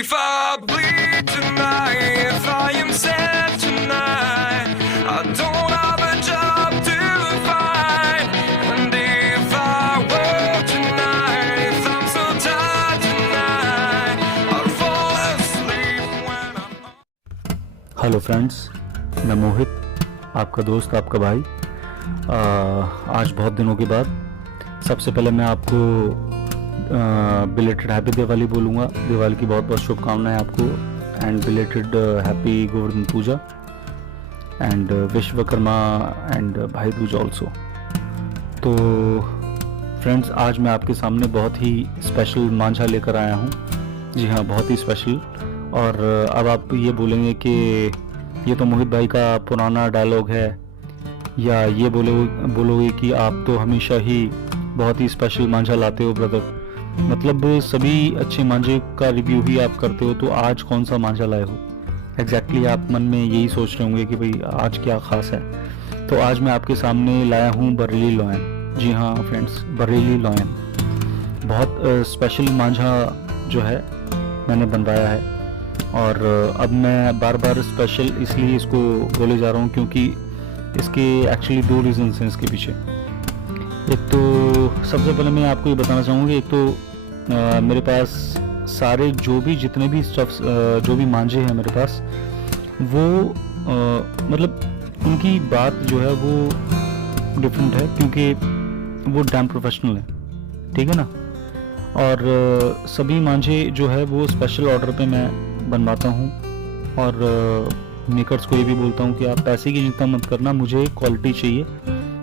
if I bleed tonight, if I am sad tonight, I don't have a job to find. And if I work tonight, if I'm so tired tonight, I'll fall asleep when I'm. Hello friends, मैं मोहित, आपका दोस्त, आपका भाई। आज बहुत दिनों के बाद सबसे पहले मैं आपको बिलेटेड हैप्पी दिवाली बोलूँगा। दिवाली की बहुत बहुत शुभकामनाएं आपको, and belated happy Govardhan Puja and Vishwakarma and Bhai Dooj also. तो फ्रेंड्स, आज मैं आपके सामने बहुत ही स्पेशल मांझा लेकर आया हूँ। जी हाँ, बहुत ही स्पेशल। और अब आप ये बोलेंगे कि ये तो मोहित भाई का पुराना डायलॉग है, या ये बोलोगे कि आप तो हमेशा ही बहुत ही स्पेशल मांझा लाते हो ब्रदर, मतलब सभी अच्छे मांझे का रिव्यू ही आप करते हो, तो आज कौन सा मांझा लाए हो। एग्जैक्टली आप मन में यही सोच रहे होंगे कि भाई आज क्या खास है। तो आज मैं आपके सामने लाया हूँ बरेली लॉयन। जी हाँ फ्रेंड्स, बरेली लॉयन बहुत स्पेशल मांझा जो है मैंने बनवाया है। और अब मैं बार बार स्पेशल इसलिए इसको बोले जा रहा हूँ क्योंकि इसके एक्चुअली दो रीजंस हैं इसके पीछे। एक तो सबसे पहले मैं आपको ये बताना चाहूँगा, एक तो मेरे पास सारे जितने भी स्टफ्स जो भी मांझे हैं मेरे पास, वो मतलब उनकी बात जो है वो डिफरेंट है क्योंकि वो डैम प्रोफेशनल है, ठीक है ना। और सभी मांझे जो है वो स्पेशल ऑर्डर पे मैं बनवाता हूँ, और मेकर्स को ये भी बोलता हूँ कि आप पैसे की चिंता मत करना, मुझे क्वालिटी चाहिए,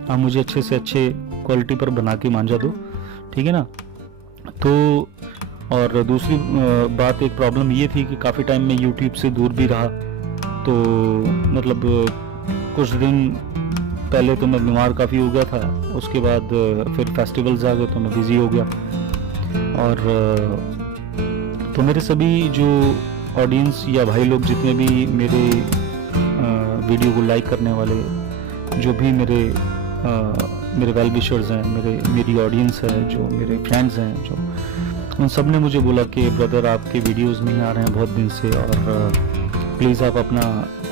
आप मुझे अच्छे से अच्छे क्वालिटी पर बना के मांझा दो, ठीक है ना। तो और दूसरी बात, एक प्रॉब्लम ये थी कि काफ़ी टाइम में यूट्यूब से दूर भी रहा, तो मतलब कुछ दिन पहले तो मैं बीमार काफ़ी हो गया था, उसके बाद फिर फेस्टिवल्स आ गए तो मैं बिज़ी हो गया। और तो मेरे सभी जो ऑडियंस या भाई लोग जितने भी मेरे वीडियो को लाइक करने वाले, जो भी मेरे वेल विशर्स हैं, मेरी ऑडियंस है, जो मेरे फ्रेंड्स हैं, जो उन सब ने मुझे बोला कि ब्रदर आपके वीडियोस नहीं आ रहे हैं बहुत दिन से, और प्लीज़ आप अपना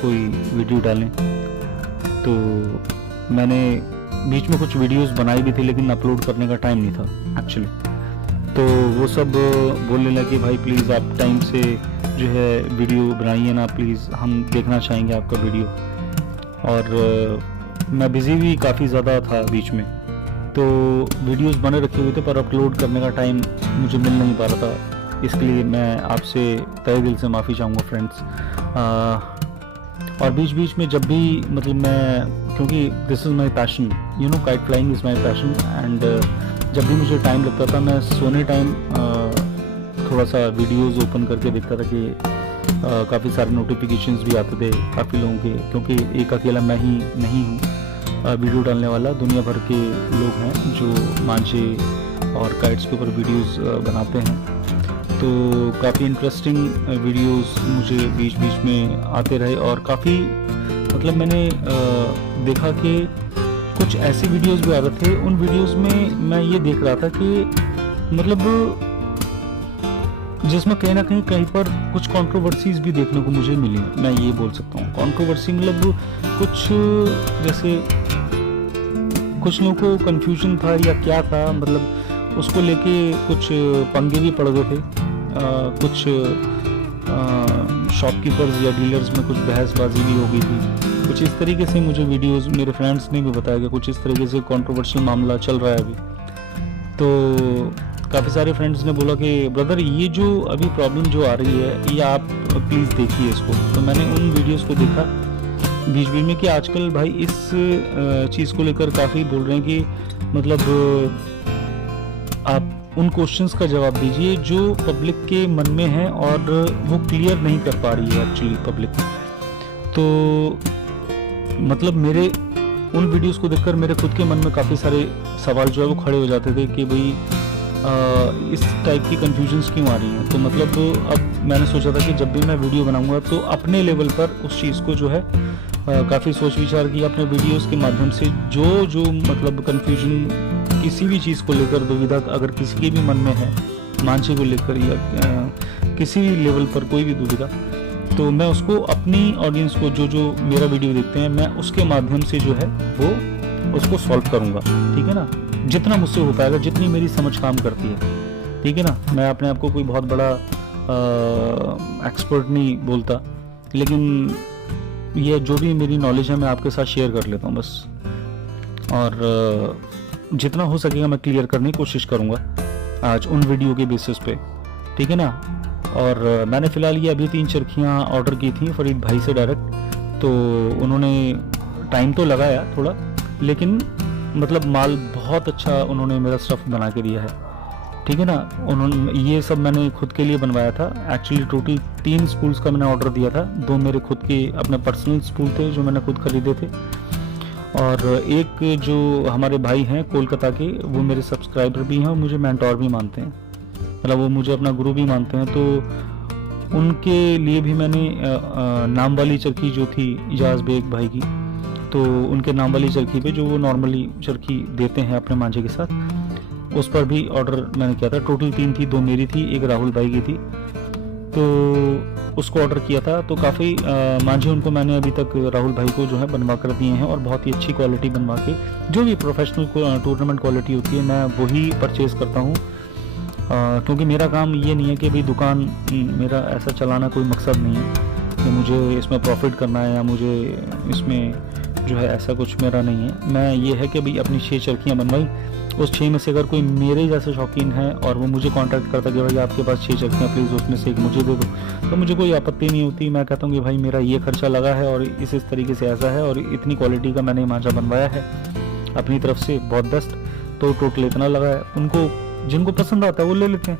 कोई वीडियो डालें। तो मैंने बीच में कुछ वीडियोस बनाई भी थी, लेकिन अपलोड करने का टाइम नहीं था एक्चुअली। तो वो सब बोलने लगे भाई प्लीज़ आप टाइम से जो है वीडियो बनाइए ना प्लीज़, हम देखना चाहेंगे आपका वीडियो। और मैं बिज़ी भी काफ़ी ज़्यादा था बीच में, तो वीडियोस बने रखे हुए थे पर अपलोड करने का टाइम मुझे मिल नहीं पा रहा था, इसलिए मैं आपसे तहे दिल से माफ़ी चाहूँगा फ्रेंड्स। और बीच बीच में जब भी मतलब मैं, क्योंकि this is my passion, you know, kite flying is my passion, and जब भी मुझे टाइम लगता था मैं सोने टाइम थोड़ा सा वीडियोस ओपन करके देखता था कि काफ़ी सारे नोटिफिकेशंस भी आते थे काफ़ी लोगों के, क्योंकि एक अकेला मैं ही नहीं हूँ वीडियो डालने वाला, दुनिया भर के लोग हैं जो मांझे और काइट्स के ऊपर वीडियोस बनाते हैं। तो काफ़ी इंटरेस्टिंग वीडियोस मुझे बीच बीच में आते रहे, और काफ़ी मतलब मैंने देखा कि कुछ ऐसे वीडियोस भी आ रहे थे, उन वीडियोस में मैं ये देख रहा था कि मतलब जिसमें कहीं पर कुछ कंट्रोवर्सीज भी देखने को मुझे मिली, मैं ये बोल सकता हूँ। कंट्रोवर्सी मतलब कुछ जैसे कुछ लोगों को कंफ्यूजन था या क्या था, मतलब उसको लेके कुछ पंगे भी पड़ गए थे, कुछ शॉपकीपर्स या डीलर्स में कुछ बहसबाजी भी हो गई थी, कुछ इस तरीके से मुझे वीडियोस मेरे फ्रेंड्स ने भी बताया कि कुछ इस तरीके से कंट्रोवर्शियल मामला चल रहा है अभी। तो काफ़ी सारे फ्रेंड्स ने बोला कि ब्रदर ये जो अभी प्रॉब्लम जो आ रही है ये आप प्लीज़ देखिए इसको। तो मैंने उन वीडियोस को देखा बीच बीच में कि आजकल भाई इस चीज़ को लेकर काफ़ी बोल रहे हैं कि मतलब आप उन क्वेश्चंस का जवाब दीजिए जो पब्लिक के मन में है और वो क्लियर नहीं कर पा रही है एक्चुअली पब्लिक। तो मतलब मेरे उन वीडियोस को देखकर मेरे खुद के मन में काफ़ी सारे सवाल जो है वो खड़े हो जाते थे कि भाई इस टाइप की कन्फ्यूजन्स क्यों आ रही हैं। तो मतलब अब मैंने सोचा था कि जब भी मैं वीडियो बनाऊंगा तो अपने लेवल पर उस चीज़ को जो है काफ़ी सोच विचार की अपने वीडियोस के माध्यम से जो मतलब कन्फ्यूजन किसी भी चीज़ को लेकर दुविधा अगर किसी के भी मन में है, मांझे को लेकर या किसी भी लेवल पर कोई भी दुविधा, तो मैं उसको अपनी ऑडियंस को जो मेरा वीडियो देखते हैं, मैं उसके माध्यम से जो है वो उसको सॉल्व करूँगा, ठीक है ना, जितना मुझसे हो पाएगा, जितनी मेरी समझ काम करती है, ठीक है ना। मैं अपने आप को कोई बहुत बड़ा एक्सपर्ट नहीं बोलता, लेकिन ये जो भी मेरी नॉलेज है मैं आपके साथ शेयर कर लेता हूँ बस, और जितना हो सकेगा मैं क्लियर करने की कोशिश करूँगा आज उन वीडियो के बेसिस पे, ठीक है ना। और मैंने फ़िलहाल ये अभी 3 चरखियाँ ऑर्डर की थी फरीद भाई से डायरेक्ट, तो उन्होंने टाइम तो लगाया थोड़ा, लेकिन मतलब माल बहुत अच्छा उन्होंने मेरा स्टफ़ बना के दिया है, ठीक है ना। उन्होंने ये सब मैंने खुद के लिए बनवाया था। एक्चुअली टोटल 3 स्पूल्स का मैंने ऑर्डर दिया था, 2 मेरे खुद के अपने पर्सनल स्पूल थे जो मैंने खुद खरीदे थे, और एक जो हमारे भाई हैं कोलकाता के, वो मेरे सब्सक्राइबर भी हैं और मुझे मेंटोर भी मानते हैं, मतलब वो मुझे अपना गुरु भी मानते हैं। तो उनके लिए भी मैंने नाम वाली चरखी जो थी इजाज़ बेग भाई की, तो उनके नाम वाली चरखी पे जो वो नॉर्मली चरखी देते हैं अपने मांझे के साथ, उस पर भी ऑर्डर मैंने किया था। टोटल 3 थी, 2 मेरी थी, एक राहुल भाई की थी, तो उसको ऑर्डर किया था। तो काफ़ी मांझे उनको मैंने अभी तक राहुल भाई को जो है बनवा कर दिए हैं, और बहुत ही अच्छी क्वालिटी बनवा के, जो भी प्रोफेशनल टूर्नामेंट क्वालिटी होती है मैं वही परचेज़ करता हूँ, क्योंकि मेरा काम ये नहीं है कि भाई दुकान मेरा ऐसा चलाना कोई मकसद नहीं है कि मुझे इसमें प्रॉफिट करना है या मुझे इसमें जो है ऐसा कुछ मेरा नहीं है। मैं ये है कि भाई अपनी 6 चरखियाँ बनवाई, उस 6 में से अगर कोई मेरे जैसे शौकीन है और वो मुझे कांटेक्ट करता कि भाई आपके पास 6 चरखियाँ प्लीज़ उसमें से एक मुझे दे दो, तो मुझे कोई आपत्ति नहीं होती। मैं कहता हूँ कि भाई मेरा ये खर्चा लगा है और इस तरीके से ऐसा है और इतनी क्वालिटी का मैंने मांझा बनवाया है अपनी तरफ से, बहुत बेस्ट, तो टोटल इतना लगा है। उनको जिनको पसंद आता है वो ले लेते हैं,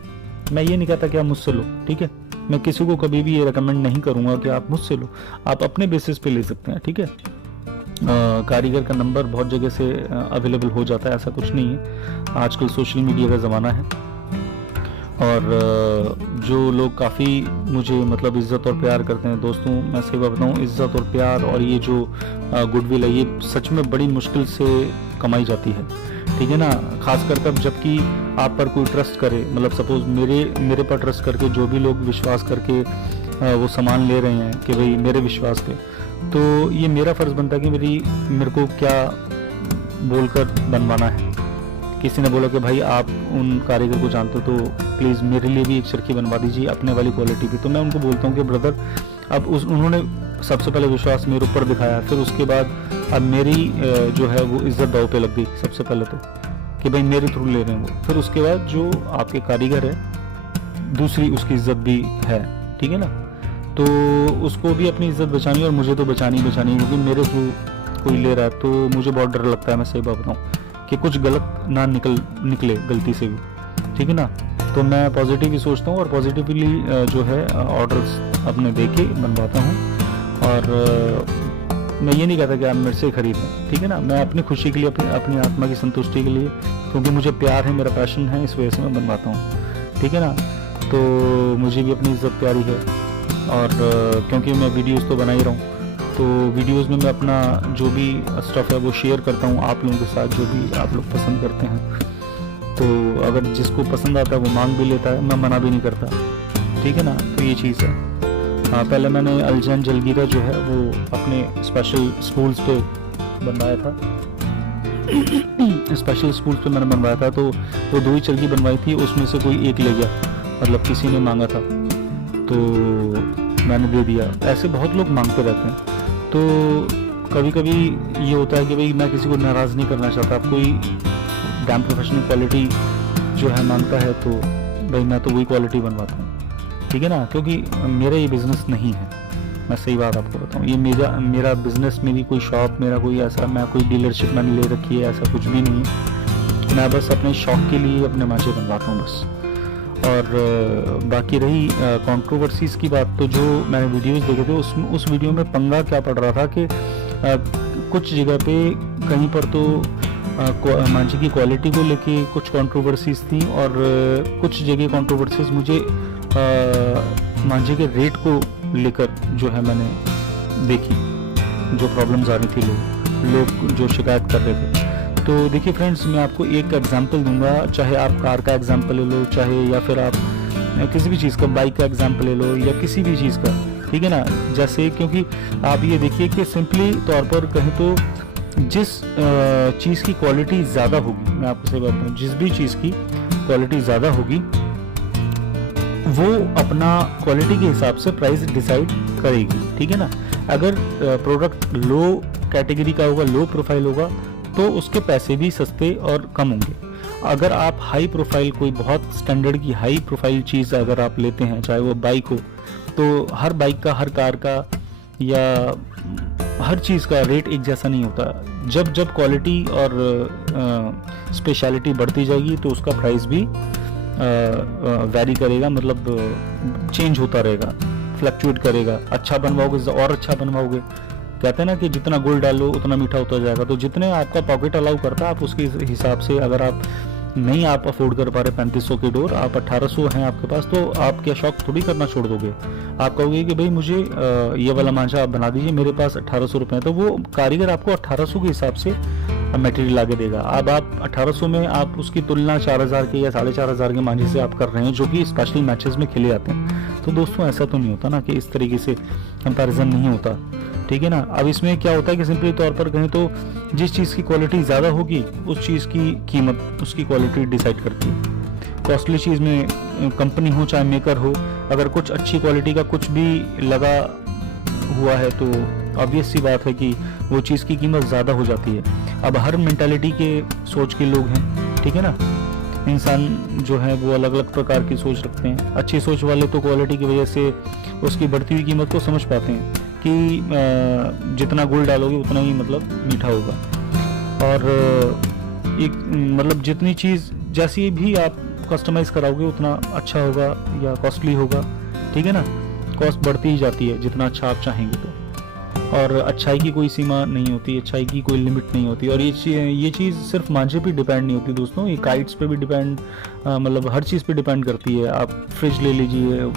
मैं ये नहीं कहता कि आप मुझसे लो, ठीक है। मैं किसी को कभी भी ये रेकमेंड नहीं करूँगा कि आप मुझसे लो, आप अपने बेसिस पे ले सकते हैं, ठीक है। कारीगर का नंबर बहुत जगह से अवेलेबल हो जाता है, ऐसा कुछ नहीं है, आजकल सोशल मीडिया का ज़माना है। और जो लोग काफ़ी मुझे मतलब इज़्ज़त और प्यार करते हैं, दोस्तों मैं सही बात बताऊँ, इज़्ज़त और प्यार और ये जो गुडविल है, ये सच में बड़ी मुश्किल से कमाई जाती है, ठीक है ना। खासकर तब जबकि आप पर कोई ट्रस्ट करे, मतलब सपोज मेरे पर ट्रस्ट करके जो भी लोग विश्वास करके वो सामान ले रहे हैं कि भाई मेरे विश्वास पे, तो ये मेरा फ़र्ज़ बनता है कि मेरे को क्या बोलकर बनवाना है। किसी ने बोला कि भाई आप उन कारीगर को जानते हो तो प्लीज़ मेरे लिए भी एक चरखी बनवा दीजिए अपने वाली क्वालिटी की, तो मैं उनको बोलता हूँ कि ब्रदर अब उन्होंने सबसे पहले विश्वास मेरे ऊपर दिखाया, फिर उसके बाद अब मेरी जो है वो इज़्ज़त दाव पे लग गई सबसे पहले तो, कि भाई मेरे थ्रू ले रहे हैं वो, फिर उसके बाद जो आपके कारीगर है दूसरी उसकी इज़्ज़त भी है, ठीक है ना। तो उसको भी अपनी इज़्ज़त बचानी और मुझे तो बचानी क्योंकि मेरे थ्रू कोई ले रहा है, तो मुझे बहुत डर लगता है, मैं सही बात बताऊँ, कि कुछ गलत ना निकले गलती से भी, ठीक है ना। तो मैं पॉजिटिव ही सोचता हूँ और पॉजिटिवली जो है ऑर्डर्स अपने दे के बनवाता हूँ, और मैं ये नहीं कहता कि आप मेरे से खरीदें, ठीक है ना। मैं अपनी खुशी के लिए, अपनी आत्मा की संतुष्टि के लिए, क्योंकि मुझे प्यार है, मेरा पैशन है, इस वजह से मैं बनवाता हूँ, ठीक है ना। तो मुझे भी अपनी इज़्ज़त प्यारी है, और क्योंकि मैं वीडियोस तो बना ही रहा हूँ, तो वीडियोस में मैं अपना जो भी स्टफ़ है वो शेयर करता हूँ आप लोगों के साथ, जो भी आप लोग पसंद करते हैं। तो अगर जिसको पसंद आता है वो मांग भी लेता है, मैं मना भी नहीं करता, ठीक है ना। तो ये चीज़ है। हाँ, पहले मैंने अलजैन जलगीरा जो है वो अपने स्पेशल स्पूल्स पे बनवाया था स्पेशल स्पूल्स पे मैंने बनवाया था, तो वो 2 ही चरखी बनवाई थी, उसमें से कोई एक ले गया, मतलब किसी ने मांगा था तो मैंने दे दिया। ऐसे बहुत लोग मांगते रहते हैं, तो कभी कभी ये होता है कि भाई मैं किसी को नाराज़ नहीं करना चाहता, आप कोई डैम प्रोफेशनल क्वालिटी जो है मांगता है तो भाई मैं तो वही क्वालिटी बनवाता हूँ, ठीक है ना। क्योंकि मेरा ये बिज़नेस नहीं है, मैं सही बात आपको बताऊँ, ये मेरा बिज़नेस, मेरी कोई शॉप, मेरा कोई ऐसा, मैं कोई डीलरशिप मैंने ले रखी है, ऐसा कुछ भी नहीं है। मैं बस अपने शौक़ के लिए अपने मांझे बनवाता हूँ बस। और बाकी रही कंट्रोवर्सीज़ की बात, तो जो मैंने वीडियोस देखे थे उस वीडियो में पंगा क्या पड़ रहा था कि कुछ जगह पे कहीं पर तो मांझे की क्वालिटी को लेके कुछ कंट्रोवर्सीज़ थी, और कुछ जगह कंट्रोवर्सीज़ मुझे मांझे के रेट को लेकर जो है मैंने देखी, जो प्रॉब्लम्स आ रही थी, लोग जो शिकायत कर रहे थे। तो देखिए फ्रेंड्स, मैं आपको एक एग्जांपल दूंगा, चाहे आप कार का एग्जांपल ले लो, चाहे या फिर आप किसी भी चीज़ का, बाइक का एग्जाम्पल ले लो या किसी भी चीज़ का, ठीक है ना। जैसे क्योंकि आप ये देखिए कि सिंपली तौर पर कहें तो जिस चीज़ की क्वालिटी ज़्यादा होगी, मैं आपको सही बात बताऊँ, जिस भी चीज़ की क्वालिटी ज़्यादा होगी वो अपना क्वालिटी के हिसाब से प्राइस डिसाइड करेगी, ठीक है ना। अगर प्रोडक्ट लो कैटेगरी का होगा, लो प्रोफाइल होगा, तो उसके पैसे भी सस्ते और कम होंगे। अगर आप हाई प्रोफाइल, कोई बहुत स्टैंडर्ड की हाई प्रोफाइल चीज़ अगर आप लेते हैं, चाहे वो बाइक हो, तो हर बाइक का, हर कार का या हर चीज़ का रेट एक जैसा नहीं होता। जब जब क्वालिटी और स्पेशलिटी बढ़ती जाएगी तो उसका प्राइस भी वैरी करेगा, मतलब चेंज होता रहेगा, फ्लक्चुएट करेगा। अच्छा बनवाओगे और अच्छा बनवाओगे, कहते हैं ना कि जितना गुड़ डालो उतना मीठा होता जाएगा। तो जितने आपका पॉकेट अलाउ करता है आप उसके हिसाब से, अगर आप नहीं आप अफोर्ड कर पा रहे 3500 की डोर, आप 1800 हैं आपके पास, तो आप क्या शौक थोड़ी करना छोड़ दोगे। आप कहोगे कि भाई मुझे ये वाला मांझा आप बना दीजिए, मेरे पास 1800 रुपये है, तो वो कारीगर आपको 1800 के हिसाब से मटेरियल ला के देगा। अब आप 1800 में आप उसकी तुलना 4000 के या 4500 के मांझे से आप कर रहे हैं, जो कि स्पेशल मैचेस में खेले जाते हैं। तो दोस्तों ऐसा तो नहीं होता ना, कि इस तरीके से कंपैरिजन नहीं होता, ठीक है ना। अब इसमें क्या होता है कि सिंपली तौर पर कहें तो जिस चीज़ की क्वालिटी ज़्यादा होगी उस चीज़ की कीमत उसकी क्वालिटी डिसाइड करती है। कॉस्टली चीज़ में कंपनी हो चाहे मेकर हो, अगर कुछ अच्छी क्वालिटी का कुछ भी लगा हुआ है तो ऑब्वियस सी बात है कि वो चीज़ की कीमत ज़्यादा हो जाती है। अब हर मेंटालिटी के सोच के लोग हैं, ठीक है ना। इंसान जो है वो अलग अलग प्रकार की सोच रखते हैं। अच्छी सोच वाले तो क्वालिटी की वजह से उसकी बढ़ती हुई कीमत को समझ पाते हैं कि जितना गुड़ डालोगे उतना ही मतलब मीठा होगा, और एक मतलब जितनी चीज़ जैसी भी आप कस्टमाइज़ कराओगे उतना अच्छा होगा या कॉस्टली होगा, ठीक है ना। कॉस्ट बढ़ती ही जाती है जितना अच्छा आप चाहेंगे तो, और अच्छाई की कोई सीमा नहीं होती, अच्छाई की कोई लिमिट नहीं होती। और ये चीज़ सिर्फ मांझे पे डिपेंड नहीं होती दोस्तों, ये काइट्स पे भी डिपेंड, मतलब हर चीज़ पे डिपेंड करती है। आप फ्रिज ले लीजिए,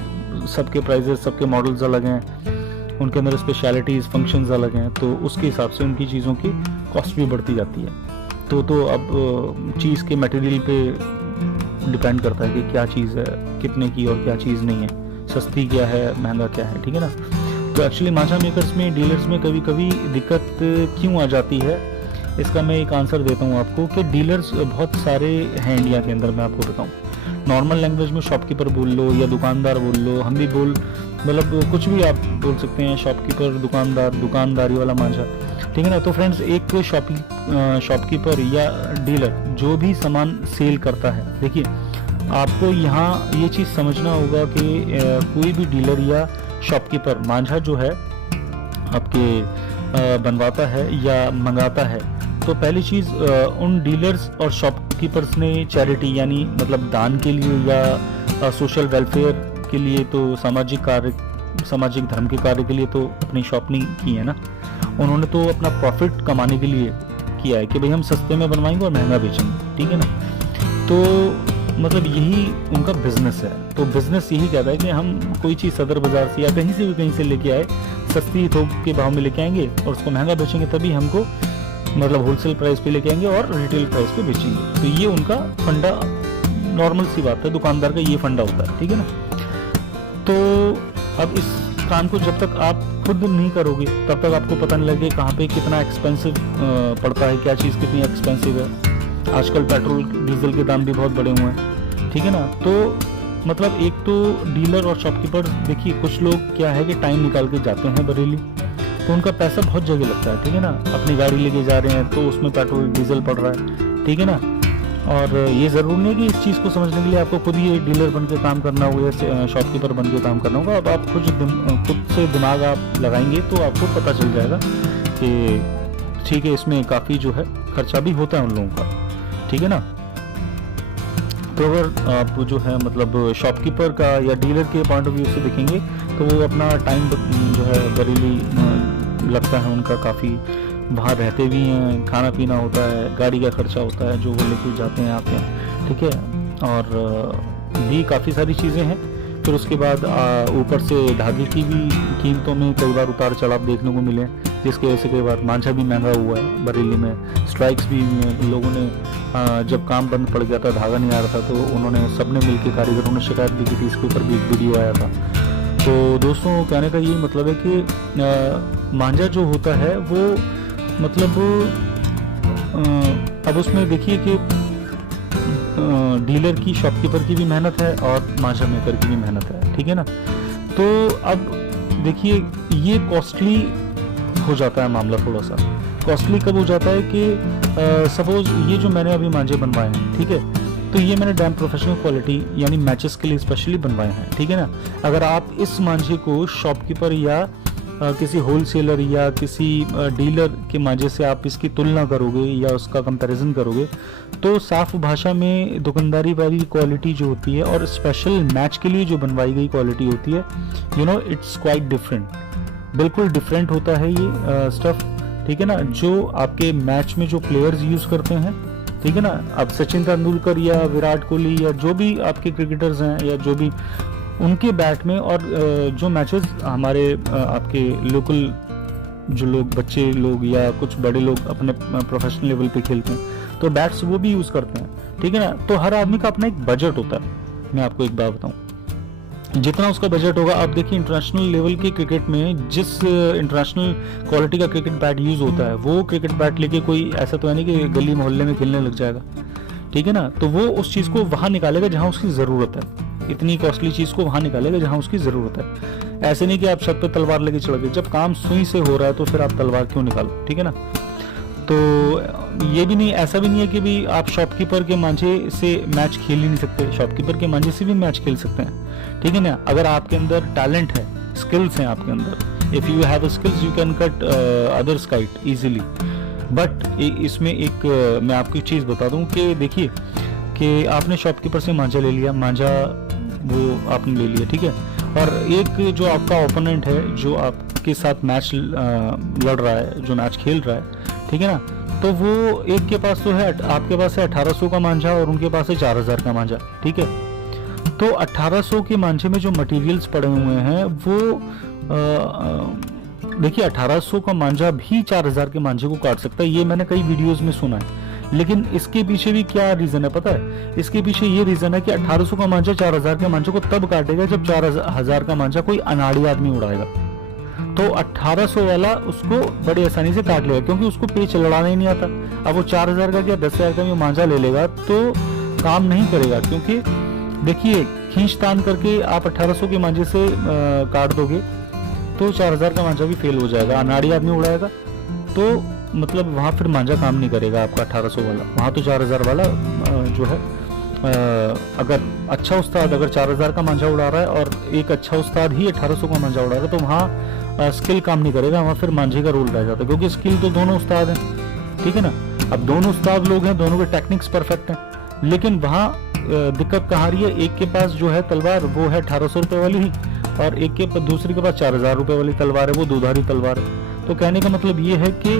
सबके प्राइजेस, सबके मॉडल्स अलग हैं, उनके अंदर स्पेशलिटीज़, फंक्शंस अलग हैं, तो उसके हिसाब से उनकी चीज़ों की कॉस्ट भी बढ़ती जाती है। तो अब चीज़ के मटेरियल पे डिपेंड करता है कि क्या चीज़ है, कितने की, और क्या चीज़ नहीं है, सस्ती क्या है, महंगा क्या है, ठीक है ना। तो एक्चुअली मांझा मेकर्स में, डीलर्स में कभी कभी दिक्कत क्यों आ जाती है, इसका मैं एक आंसर देता हूँ आपको कि डीलर्स बहुत सारे हैं इंडिया के अंदर। मैं आपको बताऊँ, नॉर्मल लैंग्वेज में शॉपकीपर बोल लो या दुकानदार बोल लो, हम भी मतलब कुछ भी आप बोल सकते हैं, शॉपकीपर, दुकानदार, दुकानदारी वाला मांझा, ठीक है ना। तो फ्रेंड्स, एक शॉपकीपर या डीलर जो भी सामान सेल करता है, देखिए आपको यहाँ ये चीज़ समझना होगा कि कोई भी डीलर या शॉपकीपर मांझा जो है आपके बनवाता है या मंगाता है, तो पहली चीज़ उन डीलर्स और शॉपकीपर्स ने चैरिटी यानी मतलब दान के लिए या सोशल वेलफेयर के लिए, तो सामाजिक धर्म के कार्य के लिए तो अपनी शॉप नहीं की है ना। उन्होंने तो अपना प्रॉफिट कमाने के लिए किया है कि भाई हम सस्ते में बनवाएंगे और महंगा बेचेंगे, ठीक है ना। तो मतलब यही उनका बिजनेस है। तो बिजनेस यही कहता है कि हम कोई चीज़ सदर बाजार से या कहीं से लेके आए, सस्ती थोक के भाव में लेके आएंगे और उसको महंगा बेचेंगे, तभी हमको मतलब होलसेल प्राइस पे लेके आएंगे और रिटेल प्राइस पे बेचेंगे। तो ये उनका फंडा, नॉर्मल सी बात है, दुकानदार का ये फंडा होता है, ठीक है ना। तो अब इस काम को जब तक आप खुद नहीं करोगे तब तक आपको पता नहीं लगेगा कहाँ पे कितना एक्सपेंसिव पड़ता है, क्या चीज़ कितनी एक्सपेंसिव है। आजकल पेट्रोल डीजल के दाम भी बहुत बढ़े हुए हैं, ठीक है ना। तो मतलब एक तो डीलर और शॉपकीपर, देखिए कुछ लोग क्या है कि टाइम निकाल के जाते हैं बरेली, तो उनका पैसा बहुत जगह लगता है, ठीक है ना। अपनी गाड़ी लेके जा रहे हैं तो उसमें पेट्रोल डीजल पड़ रहा है, ठीक है ना। और ये ज़रूर नहीं कि इस चीज़ को समझने के लिए आपको खुद ही डीलर बन के काम करना होगा या शॉपकीपर बन के काम करना होगा। अब आप खुद से दिमाग आप लगाएंगे तो आपको पता चल जाएगा कि ठीक है, इसमें काफ़ी जो है खर्चा भी होता है उन लोगों का, ठीक है ना। तो अगर आप जो है मतलब शॉपकीपर का या डीलर के पॉइंट ऑफ व्यू से देखेंगे तो वो अपना टाइम जो है बरेली लगता है उनका, काफ़ी वहाँ रहते भी हैं, खाना पीना होता है, गाड़ी का खर्चा होता है जो वो लेके जाते हैं आपके, ठीक है। और भी काफ़ी सारी चीज़ें हैं। फिर उसके बाद ऊपर से धागे की भी कीमतों में कई बार उतार चढ़ाव देखने को मिले, जिसकी वजह से कई बार मांझा भी महंगा हुआ है बरेली में, स्ट्राइक्स भी हुई हैं। लोगों ने जब काम बंद पड़ गया था, धागा नहीं आ रहा था, तो उन्होंने सबने मिलकर, कारीगरों ने शिकायत भी की थी, इसके ऊपर भी एक वीडियो आया था। तो दोस्तों कहने का यही मतलब है कि मांझा जो होता है वो मतलब अब उसमें देखिए कि डीलर की, शॉपकीपर की भी मेहनत है और मांझा मेकर की भी मेहनत है, ठीक है ना। तो अब देखिए ये कॉस्टली हो जाता है मामला, थोड़ा सा कॉस्टली कब हो जाता है कि सपोज ये जो मैंने अभी मांझे बनवाए हैं, ठीक है, तो ये मैंने डैम प्रोफेशनल क्वालिटी यानी मैचेस के लिए स्पेशली बनवाए हैं, ठीक है ना। अगर आप इस मांझे को शॉपकीपर या किसी होलसेलर या किसी डीलर के मांझे से आप इसकी तुलना करोगे या उसका कंपैरिजन करोगे, तो साफ भाषा में दुकानदारी वाली क्वालिटी जो होती है और स्पेशल मैच के लिए जो बनवाई गई क्वालिटी होती है, you know, it's quite different, बिल्कुल डिफरेंट होता है ये स्टफ, ठीक है ना। जो आपके मैच में जो प्लेयर्स यूज करते हैं, ठीक है ना, अब सचिन तेंदुलकर या विराट कोहली या जो भी आपके क्रिकेटर्स हैं या जो भी, उनके बैट में और जो मैचेस हमारे आपके लोकल जो लोग, बच्चे लोग या कुछ बड़े लोग अपने प्रोफेशनल लेवल पे खेलते हैं, तो बैट्स वो भी यूज़ करते हैं, ठीक है ना। तो हर आदमी का अपना एक बजट होता है। मैं आपको एक बात बताऊं, जितना उसका बजट होगा, आप देखिए इंटरनेशनल लेवल के क्रिकेट में जिस इंटरनेशनल क्वालिटी का क्रिकेट बैट यूज़ होता है, वो क्रिकेट बैट लेके कोई ऐसा तो है नहीं कि गली मोहल्ले में खेलने लग जाएगा, ठीक है ना। तो वो उस चीज़ को वहाँ निकालेगा जहाँ उसकी ज़रूरत है, इतनी कॉस्टली चीज़ को वहाँ निकालेगा जहाँ उसकी ज़रूरत है। ऐसे नहीं कि आप छत पे तलवार लेके चढ़ गए, जब काम सुई से हो रहा है तो फिर आप तलवार क्यों निकालो, ठीक है ना। तो ये भी नहीं, ऐसा भी नहीं है कि भी आप शॉपकीपर के मांझे से मैच खेल ही नहीं सकते, शॉपकीपर के मांझे से भी मैच खेल सकते हैं, ठीक है ना। अगर आपके अंदर टैलेंट है, स्किल्स हैं आपके अंदर, if you have skills you can cut others kite easily. But इसमें एक मैं आपको एक चीज़ बता दूं कि देखिए कि आपने शॉपकीपर से मांझा ले लिया, मांझा वो आपने ले लिया, ठीक है, और एक जो आपका ओपोनेंट है जो आपके साथ मैच लड़ रहा है, जो मैच खेल रहा है, ठीक है ना, तो वो एक के पास तो है, आपके पास है 1800 का मांझा और उनके पास है 4000 का मांझा, ठीक है। तो 1800 के मांझे में जो मटेरियल्स पड़े हुए हैं वो देखिए 1800 का मांझा भी 4000 के मांझे को काट सकता है, ये मैंने कई वीडियोस में सुना है। लेकिन इसके पीछे भी क्या रीजन है पता है? इसके पीछे ये रीजन है कि 1800 का मांझा 4000 के मांझे को तब काटेगा जब 4000 का मांझा कोई अनाड़ी आदमी उड़ाएगा, तो 1800 वाला उसको बड़ी आसानी से काट लेगा, क्योंकि उसको पेच लड़ाना ही नहीं आता। अब वो 4000 का क्या 10,000 का भी मांझा ले लेगा तो काम नहीं करेगा, क्योंकि देखिए खींचतान करके आप 1800 के मांझे से काट दोगे तो 4000 का मांझा भी फेल हो जाएगा, अनाड़ी आदमी उड़ाएगा, तो मतलब वहाँ फिर मांझा काम नहीं करेगा आपका 1800 वाला। वहाँ तो 4000 वाला जो है अगर अच्छा उस्ताद अगर 4000 का मांझा उड़ा रहा है और एक अच्छा उस्ताद ही 1800 का मांझा उड़ा रहा है, तो वहाँ स्किल काम नहीं करेगा, वहाँ फिर मांझे का रोल रह जाता है, क्योंकि स्किल तो दोनों उस्ताद हैं, ठीक है ना। अब दोनों उस्ताद लोग हैं, दोनों के टेक्निक्स परफेक्ट हैं, लेकिन वहाँ दिक्कत कहाँ आ रही है? एक के पास जो है तलवार वो है 1800 रुपये वाली ही, और एक के दूसरे के पास 4000 रुपये वाली तलवार है, वो दोधारी तलवार है। तो कहने का मतलब ये है कि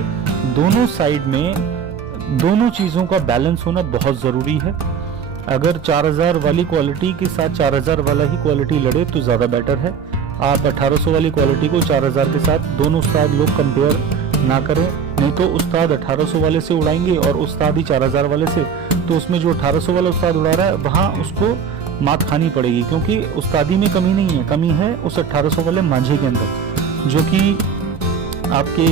दोनों साइड में दोनों चीज़ों का बैलेंस होना बहुत ज़रूरी है। अगर 4000 वाली क्वालिटी के साथ 4000 वाला ही क्वालिटी लड़े तो ज़्यादा बेटर है। आप 1800 वाली क्वालिटी को 4000 के साथ दोनों उस्ताद लोग कंपेयर ना करें, नहीं तो उस्ताद 1800 वाले से उड़ाएंगे और उस्ताद ही 4000 वाले से, तो उसमें जो 1800 वाला उस्ताद उड़ा रहा है वहाँ उसको मात खानी पड़ेगी, क्योंकि उस्तादी में कमी नहीं है, कमी है उस 1800 वाले मांझे के अंदर, जो कि आपके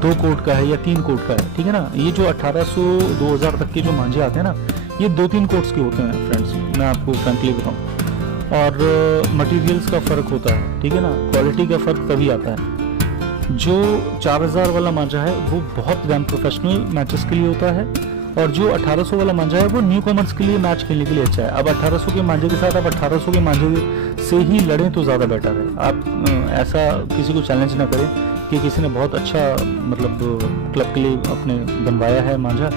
2 कोट का है या 3 कोट का है, ठीक है ना। ये जो 1800-2000 तक के जो मांझे आते हैं ना, ये 2-3 कोट्स के होते हैं फ्रेंड्स, मैं आपको फ्रेंकली बताऊं। और मटेरियल्स का फ़र्क होता है, ठीक है ना, क्वालिटी का फ़र्क तभी आता है। जो 4000 वाला मांझा है वो बहुत रैम प्रोफेशनल मैचेस के लिए होता है, और जो 1800 वाला मांझा है वो न्यू कॉमर्स के लिए मैच खेलने के लिए अच्छा है। अब 1800 के मांझे के साथ आप 1800 के मांझे से ही लड़ें तो ज़्यादा बेटर है। आप ऐसा किसी को चैलेंज ना करें कि किसी ने बहुत अच्छा मतलब क्लब के लिए अपने बनवाया है मांझा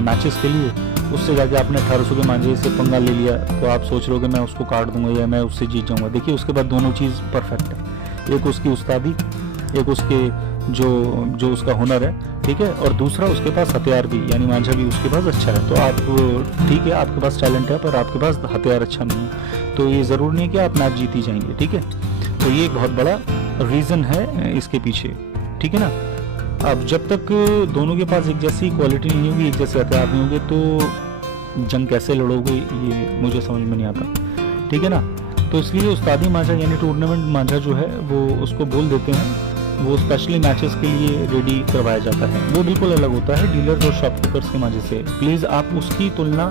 मैचेस के लिए, उससे जाके आपने 1800 के मांझे से पंगा ले लिया, तो आप सोच रहे हो कि मैं उसको काट दूंगा या मैं उससे जीत जाऊंगा। देखिए उसके बाद दोनों चीज़ परफेक्ट है, एक उसकी उस्तादी, एक उसके जो उसका हुनर है, ठीक है, और दूसरा उसके पास हथियार भी, यानी मांझा भी उसके पास अच्छा है। तो आप ठीक है, आपके पास टैलेंट है पर आपके पास हथियार अच्छा नहीं है, तो ये ज़रूर नहीं है कि आप मैच जीत ही जाएंगे, ठीक है। तो ये एक बहुत बड़ा रीज़न है इसके पीछे, ठीक है ना। अब जब तक दोनों के पास एक जैसी क्वालिटी नहीं होगी, एक जैसे हथियार नहीं होंगे, तो जंग कैसे लड़ोगे ये मुझे समझ में नहीं आता, ठीक है ना। तो इसलिए उस्तादी मांझा यानी टूर्नामेंट मांझा जो है वो उसको बोल देते हैं, वो स्पेशली मैचेस के लिए रेडी करवाया जाता है। वो बिल्कुल अलग होता है डीलर्स और शॉपकीपर्स के मांझे से। प्लीज़ आप उसकी तुलना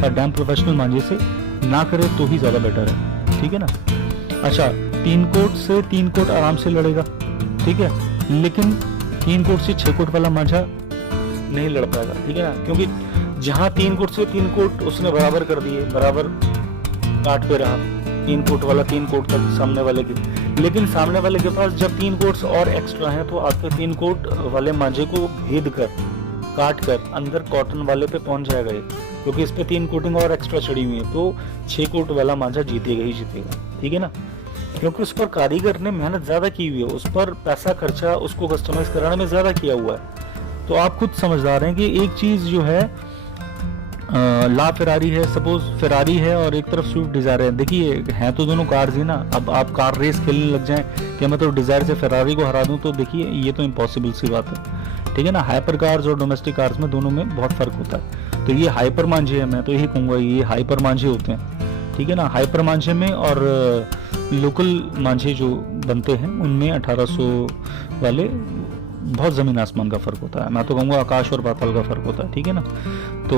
डैम प्रोफेशनल मांझे से ना करें तो ही ज़्यादा बेटर है, ठीक है ना। अच्छा, 3 कोट से 3 कोट आराम से लड़ेगा, ठीक है, लेकिन 3 कोट से 6 कोट वाला मांझा नहीं लड़ पाएगा, ठीक है ना, क्योंकि जहाँ 3 कोट से 3 कोट उसने बराबर कर दिए, बराबर काट पे रहा 3 कोट वाला 3 कोट तक सामने वाले की, लेकिन सामने वाले के पास जब 3 कोट्स और एक्स्ट्रा हैं तो आपके 3 कोट वाले मांझे को भेद कर काट कर अंदर कॉटन वाले पे पहुंच जाएगा ये, क्योंकि इस पे 3 कोटिंग और एक्स्ट्रा चढ़ी हुई है, तो 6 कोट वाला मांझा जीतेगा ही जीतेगा, ठीक है ना, क्योंकि उस पर कारीगर ने मेहनत ज़्यादा की हुई है, उस पर पैसा खर्चा उसको कस्टमाइज कराने में ज़्यादा किया हुआ है। तो आप खुद समझदार हैं कि एक चीज़ जो है ला फेरारी है, सपोज फेरारी है और एक तरफ स्विफ्ट डिज़ायर है, देखिए हैं तो दोनों कार्स ही ना। अब आप कार रेस खेलने लग जाएं कि मैं तो डिज़ायर से फेरारी को हरा दूं, तो देखिए ये तो इम्पॉसिबल सी बात है, ठीक है ना। हाइपर कार्स और डोमेस्टिक कार्स में दोनों में बहुत फ़र्क होता है। तो ये हाइपर मांझे है, मैं तो यही कहूँगा ये हाइपर मांझे होते हैं, ठीक है ना। हाइपर मांझे में और लोकल मांझे जो बनते हैं उनमें 1800 वाले बहुत ज़मीन आसमान का फ़र्क होता है, मैं तो कहूँगा आकाश और पाताल का फ़र्क होता है, ठीक है ना। तो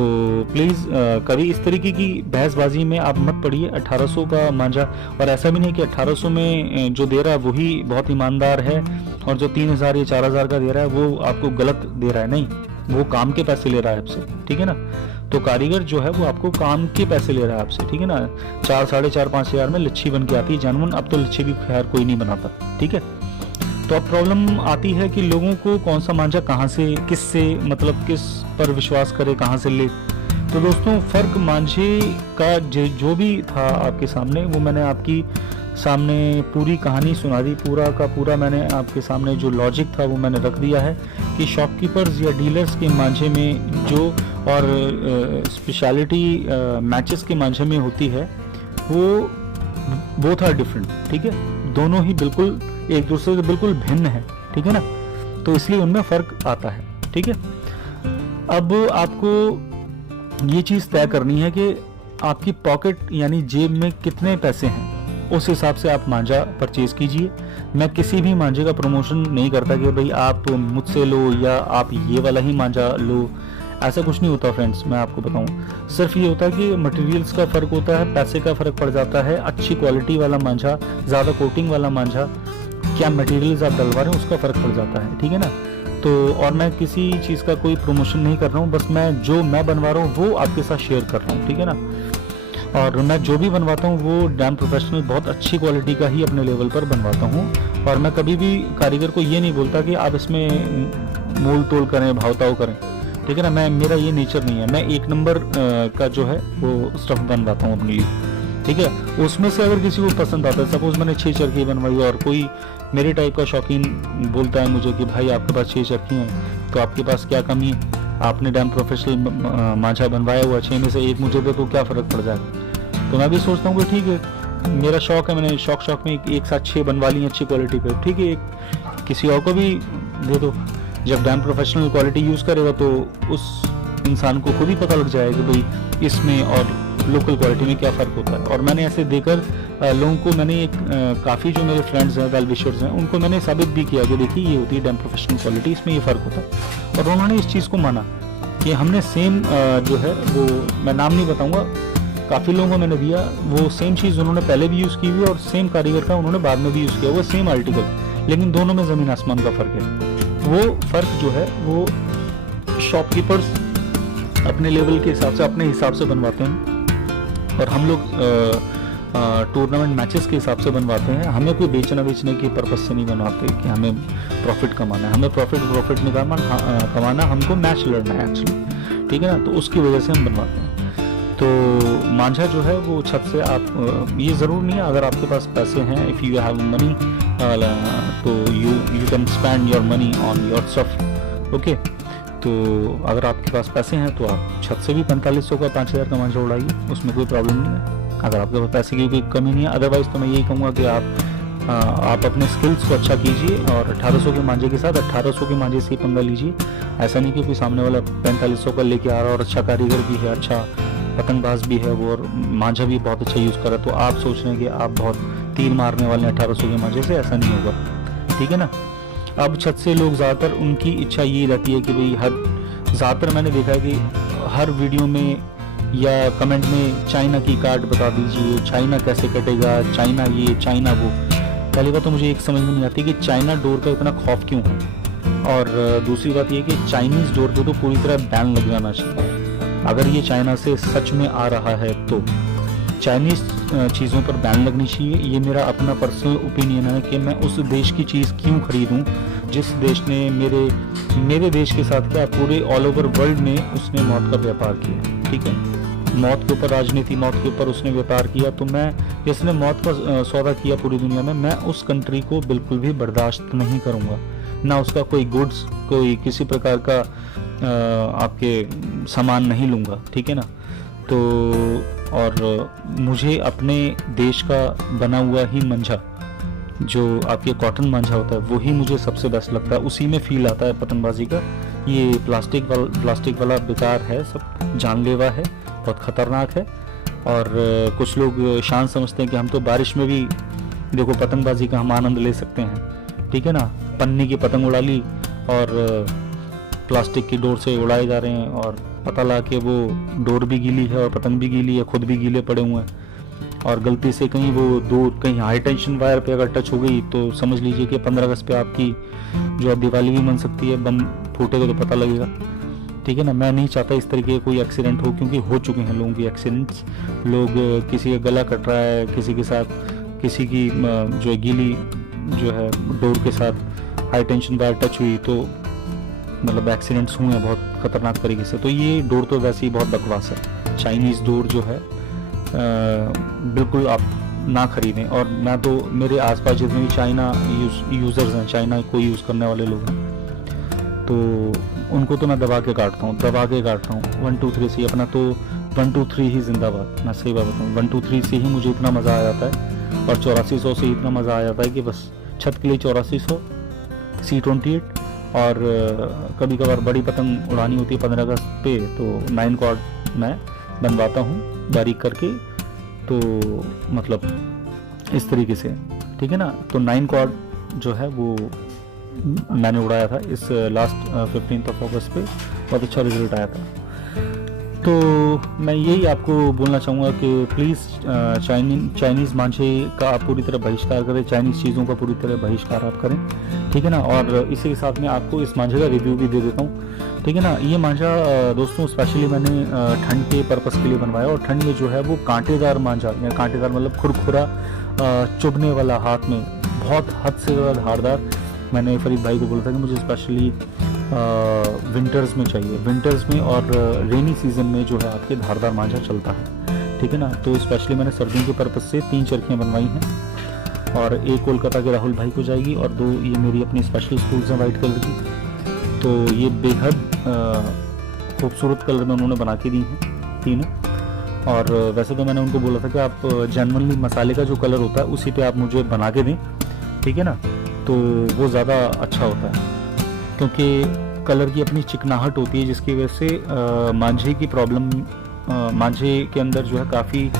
प्लीज़ कभी इस तरीके की बहसबाजी में आप मत पड़िए। 1800 का मांझा, और ऐसा भी नहीं कि 1800 में जो दे रहा है वही बहुत ईमानदार है और जो 3000 या 4000 का दे रहा है वो आपको गलत दे रहा है, नहीं, वो काम के पैसे ले रहा है आपसे, ठीक है ना। तो कारीगर जो है वो आपको काम के पैसे ले रहा है आपसे, ठीक है ना। 4, 4.5, 5 हज़ार में लच्छी बन के आती है जानवन, अब तो लच्छी भी खैर कोई नहीं बनाता, ठीक है। तो अब प्रॉब्लम आती है कि लोगों को कौन सा मांझा कहाँ से, किससे, मतलब किस पर विश्वास करे, कहाँ से ले। तो दोस्तों फ़र्क मांझे का जो भी था आपके सामने, वो मैंने आपकी सामने पूरी कहानी सुना दी, पूरा का पूरा मैंने आपके सामने जो लॉजिक था वो मैंने रख दिया है कि शॉपकीपर्स या डीलर्स के मांझे में जो और स्पेशलिटी मैचेस के मांझे में होती है वो बोथ आर डिफरेंट, ठीक है। दोनों ही बिल्कुल एक दूसरे से बिल्कुल भिन्न है, ठीक है ना। तो इसलिए उनमें फ़र्क आता है, ठीक है। अब आपको ये चीज़ तय करनी है कि आपकी पॉकेट यानी जेब में कितने पैसे हैं, उस हिसाब से आप मांझा परचेज़ कीजिए। मैं किसी भी मांझे का प्रमोशन नहीं करता कि भाई आप मुझसे लो या आप ये वाला ही मांझा लो, ऐसा कुछ नहीं होता फ्रेंड्स। मैं आपको बताऊं, सिर्फ ये होता है कि मटेरियल्स का फ़र्क होता है, पैसे का फ़र्क पड़ जाता है। अच्छी क्वालिटी वाला मांझा, ज़्यादा कोटिंग वाला मांझा, क्या मटेरियल्स आप डलवा रहे हैं उसका फ़र्क पड़ जाता है, ठीक है ना। तो और मैं किसी चीज़ का कोई प्रमोशन नहीं कर रहा हूँ, बस मैं बनवा रहा हूँ वो आपके साथ शेयर कर रहा हूँ, ठीक है ना। और मैं जो भी बनवाता हूँ वो डैम प्रोफेशनल बहुत अच्छी क्वालिटी का ही अपने लेवल पर बनवाता हूँ। और मैं कभी भी कारीगर को ये नहीं बोलता कि आप इसमें मोल तोल करें, भावताव करें, ठीक है ना। मेरा ये नेचर नहीं है। मैं 1 नंबर का जो है वो स्टफ बनवाता हूँ अपने लिए, ठीक है। उसमें से अगर किसी को पसंद आता है, सपोज मैंने 6 चरखी बनवाई और कोई मेरे टाइप का शौकीन बोलता है मुझे कि भाई आपके पास 6 चरखी हैं तो आपके पास क्या कमी है, आपने डैम प्रोफेशनल मांझा बनवाया हुआ 6 में से 1 मुझे दे तो क्या फ़र्क पड़ जाएगा। तो मैं भी सोचता हूँ कि ठीक है, मेरा शौक है, मैंने शौक में एक साथ 6 बनवा ली अच्छी क्वालिटी पे, ठीक है, किसी और को भी दे दो। जब डैम प्रोफेशनल क्वालिटी यूज़ करेगा तो उस इंसान को खुद ही पता लग जाएगा कि भाई इसमें और लोकल क्वालिटी में क्या फ़र्क होता है। और मैंने ऐसे देकर लोगों को, मैंने एक काफ़ी जो मेरे फ्रेंड्स हैं, वेल विशर्स हैं, उनको मैंने साबित भी किया कि देखिए ये होती है डैम प्रोफेशनल क्वालिटी, इसमें ये फ़र्क होता है। और उन्होंने इस चीज़ को माना कि हमने सेम जो है वो, मैं नाम नहीं बताऊँगा, काफ़ी लोगों को मैंने दिया, वो सेम चीज़ उन्होंने पहले भी यूज़ की हुई और सेम कारीगर का उन्होंने बाद में भी यूज़ किया हुआ, सेम आर्टिकल, लेकिन दोनों में ज़मीन आसमान का फ़र्क है। वो फ़र्क जो है वो शॉपकीपर्स अपने लेवल के हिसाब से, अपने हिसाब से बनवाते हैं और हम लोग टूर्नामेंट मैचेस के हिसाब से बनवाते हैं। हमें कोई बेचने की पर्पज़ से नहीं बनवाते कि हमें प्रॉफिट कमाना है, हमें प्रॉफिट नहीं कमाना, हमको मैच लड़ना है एक्चुअली, ठीक है ना। तो उसकी वजह से हम बनवाते हैं। तो मांझा जो है वो छत से आप, ये ज़रूर नहीं है अगर आपके पास पैसे हैं, इफ़ यू हैव मनी तो you can spend your money on your stuff, okay. तो अगर आपके पास पैसे हैं तो आप छत से भी 4500 का 5000 का मांझा उड़ाइए, उसमें कोई प्रॉब्लम नहीं है, अगर आपके पास पैसे की कोई कमी नहीं है। अदरवाइज़ तो मैं यही कहूँगा कि आप आप अपने स्किल्स को अच्छा कीजिए और 1800 के मांझे के साथ 1800 के मांझे से ही पंगा लीजिए। ऐसा नहीं कि कोई सामने वाला 4500 का लेके आ रहा है और अच्छा कारीगर भी है, अच्छा पतंगबाज भी है वो, और मांझा भी बहुत अच्छा यूज़ कर रहा है, तो आप सोच रहे हैं कि आप बहुत तीर मारने वाले हैं 1800 के मांझे से। ऐसा नहीं होगा, ठीक है ना। अब छत से लोग ज़्यादातर उनकी इच्छा ये रहती है कि भाई ज़्यादातर मैंने देखा है कि हर वीडियो में या कमेंट में चाइना की कार्ड बता दीजिए, चाइना कैसे कटेगा, चाइना ये चाइना वो। पहली बात तो मुझे एक समझ में नहीं आती कि चाइना डोर का इतना खौफ क्यों है, और दूसरी बात ये कि चाइनीज़ डोर पे तो पूरी तरह बैन लग जाना चाहिए। अगर ये चाइना से सच में आ रहा है तो चाइनीज़ चीज़ों पर बैन लगनी चाहिए। ये मेरा अपना पर्सनल ओपिनियन है कि मैं उस देश की चीज़ क्यों खरीदूं जिस देश ने मेरे देश के साथ क्या पूरे ऑल ओवर वर्ल्ड में उसने मौत का व्यापार किया, ठीक है। मौत के ऊपर राजनीति, मौत के ऊपर उसने व्यापार किया, तो मैं जिसने मौत का सौदा किया पूरी दुनिया में, मैं उस कंट्री को बिल्कुल भी बर्दाश्त नहीं करूँगा। ना उसका कोई गुड्स, कोई किसी प्रकार का आपके सामान नहीं लूँगा, ठीक है ना। तो और मुझे अपने देश का बना हुआ ही मांझा, जो आपके कॉटन मांझा होता है, वही मुझे सबसे बेस्ट लगता है। उसी में फील आता है पतंगबाजी का। ये प्लास्टिक वाला बेकार है, सब जानलेवा है, बहुत ख़तरनाक है। और कुछ लोग शान समझते हैं कि हम तो बारिश में भी देखो पतंगबाजी का हम आनंद ले सकते हैं, ठीक है ना। पन्नी की पतंग उड़ा ली और प्लास्टिक की डोर से उड़ाए जा रहे हैं, और पता लगा कि वो डोर भी गीली है और पतंग भी गीली है, खुद भी गीले पड़े हुए हैं, और गलती से कहीं वो कहीं हाई टेंशन वायर पे अगर टच हो गई तो समझ लीजिए कि 15 अगस्त पे आपकी जो अब दिवाली भी मन सकती है, बम फूटेगा तो पता लगेगा, ठीक है ना। मैं नहीं चाहता इस तरीके का कोई एक्सीडेंट हो, क्योंकि हो चुके हैं लोगों के एक्सीडेंट्स। लोग किसी का गला कट रहा है, किसी के साथ किसी की जो है गीली जो है डोर के साथ हाई टेंशन वायर टच हुई, तो मतलब एक्सीडेंट्स हुए हैं बहुत ख़तरनाक तरीके से। तो ये डोर तो वैसे ही बहुत बकवास है। चाइनीज़ डोर जो है बिल्कुल आप ना खरीदें। और मैं तो मेरे आसपास जितने भी चाइना यूज़र्स हैं, चाइना को यूज़ करने वाले लोग हैं, तो उनको तो मैं दबा के काटता हूँ 1 2 3 से। अपना तो 1 2 3 ही जिंदाबाद। मैं सही बात बताऊँ, 1 2 3 से ही मुझे इतना मज़ा आ जाता है, और 8400 से इतना मज़ा आ जाता है कि बस छत के लिए 8400 C28, और कभी कभार बड़ी पतंग उड़ानी होती है 15 अगस्त पे, तो 9 कॉर्ड मैं बनवाता हूँ बारीक करके, तो मतलब इस तरीके से, ठीक है ना। तो 9 कॉर्ड जो है वो मैंने उड़ाया था इस लास्ट 15 अगस्त पे, बहुत अच्छा रिजल्ट आया था। तो मैं यही आपको बोलना चाहूँगा कि प्लीज़ चाइनीज़ मांझे का आप पूरी तरह बहिष्कार करें, चाइनीज़ चीज़ों का पूरी तरह बहिष्कार आप करें, ठीक है ना। और इसी के साथ में आपको इस मांझे का रिव्यू भी दे देता हूँ, ठीक है ना। ये मांझा दोस्तों स्पेशली मैंने ठंड के पर्पस के लिए बनवाया, और ठंड में जो है वो कांटेदार मांझा, या कांटेदार मतलब खुरखुरा चुभने वाला, हाथ में बहुत हद से ज़्यादा धारदार। मैंने फरीद भाई को बोला था कि मुझे स्पेशली विंटर्स में चाहिए, विंटर्स में और रेनी सीजन में जो है आपके धारदार मांझा चलता है, ठीक है ना। तो स्पेशली मैंने सर्दियों के पर्पस से 3 चरखियाँ बनवाई हैं, और एक कोलकाता के राहुल भाई को जाएगी, और 2 ये मेरी अपनी स्पेशल स्टूल्स हैं वाइट कलर की। तो ये बेहद खूबसूरत कलर में उन्होंने बना के दी हैं तीनों। और वैसे तो मैंने उनको बोला था कि आप जनरली मसाले का जो कलर होता है उसी पे आप मुझे बना के दें, ठीक है ना, तो वो ज़्यादा अच्छा होता है, क्योंकि कलर की अपनी चिकनाहट होती है, जिसकी वजह से मांझे की प्रॉब्लम, मांझे के अंदर जो है काफ़ी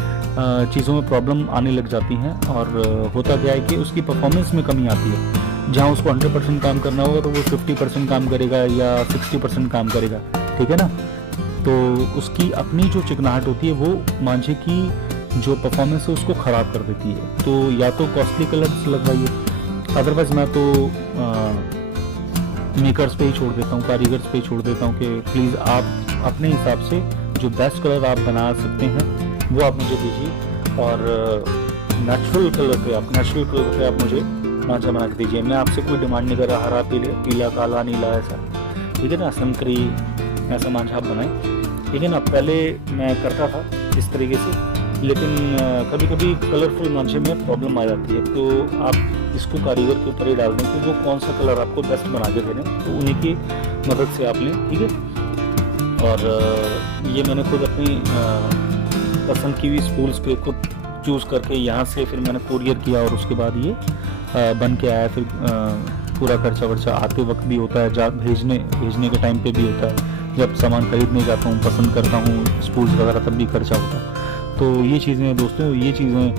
चीज़ों में प्रॉब्लम आने लग जाती हैं, और होता क्या है कि उसकी परफॉर्मेंस में कमी आती है। जहाँ उसको 100% काम करना होगा तो वो 50% काम करेगा या 60% काम करेगा, ठीक है ना। तो उसकी अपनी जो चिकनाहट होती है वो मांझे की जो परफॉर्मेंस है उसको ख़राब कर देती है। तो या तो कॉस्टली कलर्स लगवाइए, अदरवाइज़ मैं तो मेकर्स पे ही छोड़ देता हूँ, कारीगर्स पे ही छोड़ देता हूँ कि प्लीज़ आप अपने हिसाब से जो बेस्ट कलर आप बना सकते हैं वो आप मुझे दीजिए, और नेचुरल कलर पे आप मुझे मांझा बना के दीजिए। मैं आपसे कोई डिमांड नहीं कर रहा हरा पीला काला नीला ऐसा, ठीक है ना, संतरी ऐसा मांझा आप बनाएं, ठीक है ना। पहले मैं करता था इस तरीके से, लेकिन कभी कभी कलरफुल मांझे में प्रॉब्लम आ जाती है, तो आप इसको कारीगर के ऊपर ही डाल दें कि वो कौन सा कलर आपको बेस्ट बना के दे दें, तो उन्हीं की मदद से आप लें, ठीक है। और ये मैंने खुद अपनी पसंद की हुई स्पूल्स पे खुद चूज़ करके यहाँ से फिर मैंने कुरियर किया और उसके बाद ये बन के आया। फिर पूरा खर्चा वर्चा आते वक्त भी होता है, भेजने के टाइम पे भी होता है, जब सामान खरीदने जाता हूँ, पसंद करता हूँ स्पूल्स वगैरह, तब भी खर्चा होता है। तो ये चीज़ें दोस्तों, ये चीज़ें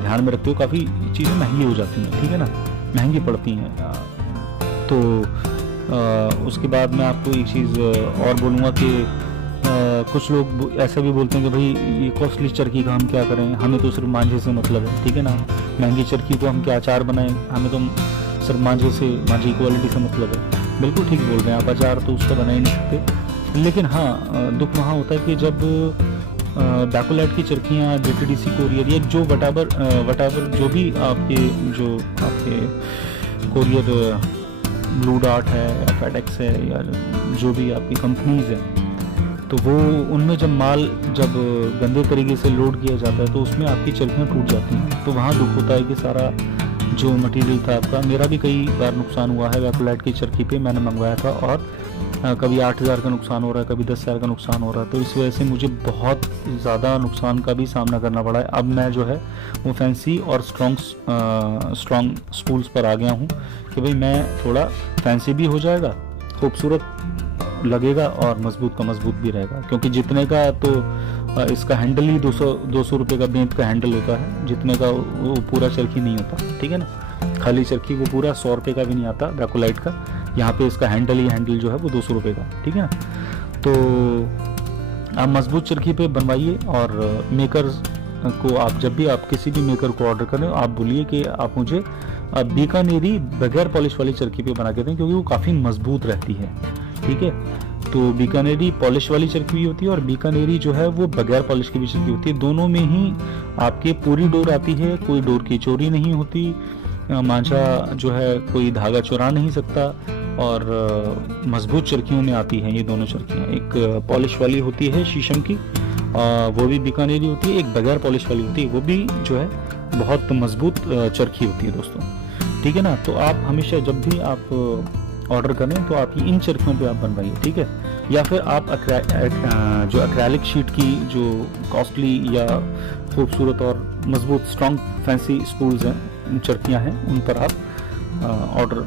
ध्यान में रखते हो, काफ़ी चीज़ें महंगी हो जाती हैं, ठीक है ना, महंगी पड़ती हैं। तो उसके बाद मैं आपको एक चीज़ और बोलूँगा कि कुछ लोग ऐसा भी बोलते हैं कि भाई ये कॉस्टली चरखी का हम क्या करें, हमें तो सिर्फ मांझे से मतलब है, ठीक है ना, महंगी चरखी को हम क्या अचार बनाएं, हमें तो सिर्फ मांझे की क्वालिटी से मतलब है। बिल्कुल ठीक बोल रहे हैं आप, अचार तो उसका बना ही नहीं सकते। लेकिन हाँ, दुख वहाँ होता है कि जब बैकोलैट की चरखियाँ DTDC कोरियर या जो वटावर जो भी आपके कोरियर ब्लू डार्ट है या फेडेक्स है या जो भी आपकी कंपनीज हैं, तो वो उनमें जब माल गंदे तरीके से लोड किया जाता है तो उसमें आपकी चरखियाँ टूट जाती हैं। तो वहाँ दुख होता है कि सारा जो मटेरियल था आपका, मेरा भी कई बार नुकसान हुआ है बैकोलैट की चरखी पे, मैंने मंगवाया था और कभी 8,000 का नुकसान हो रहा है, कभी 10,000 का नुकसान हो रहा है। तो इस वजह से मुझे बहुत ज़्यादा नुकसान का भी सामना करना पड़ा है। अब मैं जो है वो फैंसी और स्ट्रॉन्ग स्पूल्स पर आ गया हूँ कि भाई मैं थोड़ा फैंसी भी हो जाएगा, खूबसूरत लगेगा और मजबूत का मजबूत भी रहेगा, क्योंकि जितने का तो इसका हैंडल ही 200 रुपये का बेंत का हैंडल होता है, जितने का वो पूरा चरखी नहीं होता, ठीक है ना। खाली चरखी वो पूरा 100 रुपये का भी नहीं आता बैकोलाइट का, यहाँ पे इसका हैंडल जो है वो 200 रुपये का, ठीक है ना। तो आप मजबूत चरखी पे बनवाइए और मेकर को आप जब भी आप किसी भी मेकर को ऑर्डर करें आप बोलिए कि आप मुझे बीकानेरी बगैर पॉलिश वाली चरखी पे बना के दें, क्योंकि वो काफ़ी मजबूत रहती है, ठीक है। तो बीकानेरी पॉलिश वाली चरखी भी होती है और बीकानेरी जो है वो बगैर पॉलिश की भी चरखी होती है। दोनों में ही आपके पूरी डोर आती है, कोई डोर की चोरी नहीं होती, मांझा जो है कोई धागा चुरा नहीं सकता, और मजबूत चरखियों में आती हैं ये दोनों चरखियाँ। एक पॉलिश वाली होती है शीशम की, वो भी बीकानेरी होती है, एक बगैर पॉलिश वाली होती है, वो भी जो है बहुत मजबूत चरखी होती है दोस्तों, ठीक है ना। तो आप हमेशा जब भी आप ऑर्डर करें तो आप इन चरखियों पे आप बनवाइए, ठीक है। या फिर आप जो एक्रेलिक शीट की जो कॉस्टली या खूबसूरत और मजबूत स्ट्रॉन्ग फैंसी स्पूल्स हैं, चरखियाँ हैं, उन पर आप ऑर्डर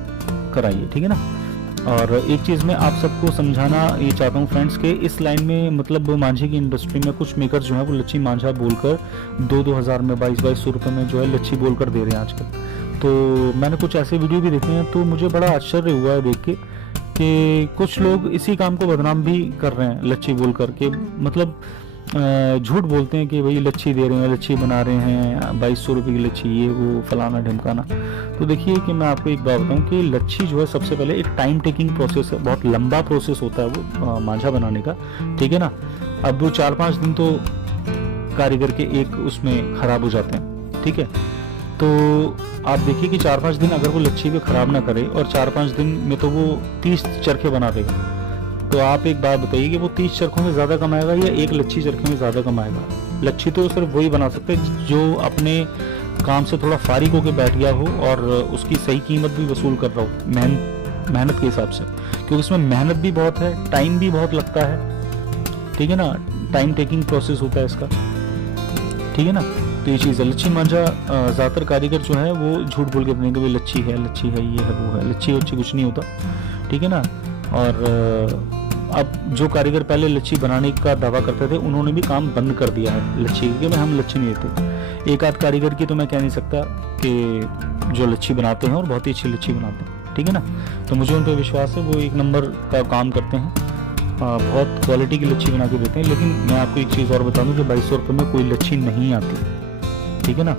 कराइए, ठीक है ना। और एक चीज़ मैं आप सबको समझाना ये चाहता हूँ फ्रेंड्स के इस लाइन में, मतलब मांझे की इंडस्ट्री में कुछ मेकर जो है वो लच्छी मांझा बोलकर 2-2 हज़ार में 2200 रुपये में जो है लच्छी बोलकर दे रहे हैं आजकल। तो मैंने कुछ ऐसे वीडियो भी देखे हैं, तो मुझे बड़ा आश्चर्य हुआ है देख के कि कुछ लोग इसी काम को बदनाम भी कर रहे हैं लच्छी बोल कर के, मतलब झूठ बोलते हैं कि भाई लच्छी दे रहे हैं, लच्छी बना रहे हैं, 2200 रुपये की लच्छी, ये वो फलाना ढिमकाना। तो देखिए कि मैं आपको एक बात बताऊं कि लच्छी जो है सबसे पहले एक टाइम टेकिंग प्रोसेस है, बहुत लंबा प्रोसेस होता है वो मांझा बनाने का, ठीक है ना। अब वो 4-5 दिन तो कारीगर के एक उसमें ख़राब हो जाते हैं, ठीक है। तो आप देखिए कि 4-5 दिन अगर वो लच्छी पे ख़राब ना करे और 4-5 दिन में तो वो 30 चरखे बना देगा, तो आप एक बात बताइए कि वो 30 चरखों में ज़्यादा कमाएगा या एक लच्छी चरखे में ज़्यादा कमाएगा। लच्छी तो सिर्फ वही बना सकते हैं जो अपने काम से थोड़ा फारिग होकर बैठ गया हो और उसकी सही कीमत भी वसूल कर रहा हो मेहनत के हिसाब से, क्योंकि इसमें मेहनत भी बहुत है, टाइम भी बहुत लगता है, ठीक है ना, टाइम टेकिंग प्रोसेस होता है इसका, ठीक है ना। तो ये चीज़ है। लच्छी मांझा ज़्यादातर कारीगर जो है वो झूठ बोल के देंगे, भाई लच्छी है, ये है, वो है, लच्छी कुछ नहीं होता, ठीक है ना। और अब जो कारीगर पहले लच्छी बनाने का दावा करते थे उन्होंने भी काम बंद कर दिया है लच्छी के, मैं हम लच्छी नहीं देते। एक आध कारीगर की तो मैं कह नहीं सकता कि जो लच्छी बनाते हैं और बहुत ही अच्छी लच्छी बनाते हैं, ठीक है ना। तो मुझे उन पर विश्वास है, वो एक नंबर का काम करते हैं, बहुत क्वालिटी की लच्छी बना के देते हैं। लेकिन मैं आपको एक चीज़ और बता दूं कि 2200 रुपये में कोई लच्छी नहीं आती, ठीक है ना।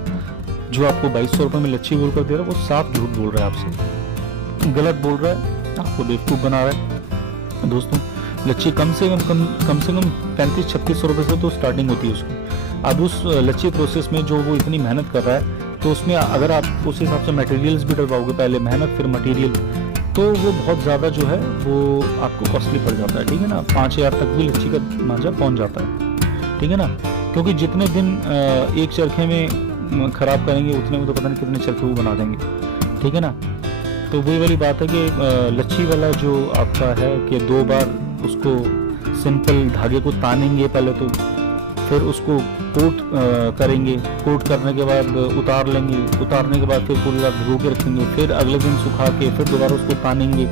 जो आपको 2200 रुपये में लच्छी बोल कर दे रहा है वो साफ झूठ बोल रहा है, आपसे गलत बोल रहा है, आपको बेवकूफ़ बना रहा है। दोस्तों लच्छी कम से कम 3500-3600 रुपये से तो स्टार्टिंग होती है उसकी। अब उस लच्छी प्रोसेस में जो वो इतनी मेहनत कर रहा है, तो उसमें अगर आप उस हिसाब से मटेरियल्स भी डलवाओगे, पहले मेहनत फिर मटेरियल, तो वो बहुत ज़्यादा जो है वो आपको कॉस्टली पड़ जाता है, ठीक है ना। 5000 तक भी लच्छी का मांझा पहुँच जाता है, ठीक है ना। क्योंकि जितने दिन एक चरखे में ख़राब करेंगे उतने में तो पता नहीं कितने चरखे वो बना देंगे, ठीक है ना। तो वही वाली बात है कि लच्छी वाला जो आपका है कि 2 बार उसको सिंपल धागे को तानेंगे पहले तो फिर उसको कोट करेंगे, कोट करने के बाद उतार लेंगे, उतारने के बाद फिर पूरी रात भिगो के रखेंगे, फिर अगले दिन सुखा के फिर दोबारा उसको तानेंगे,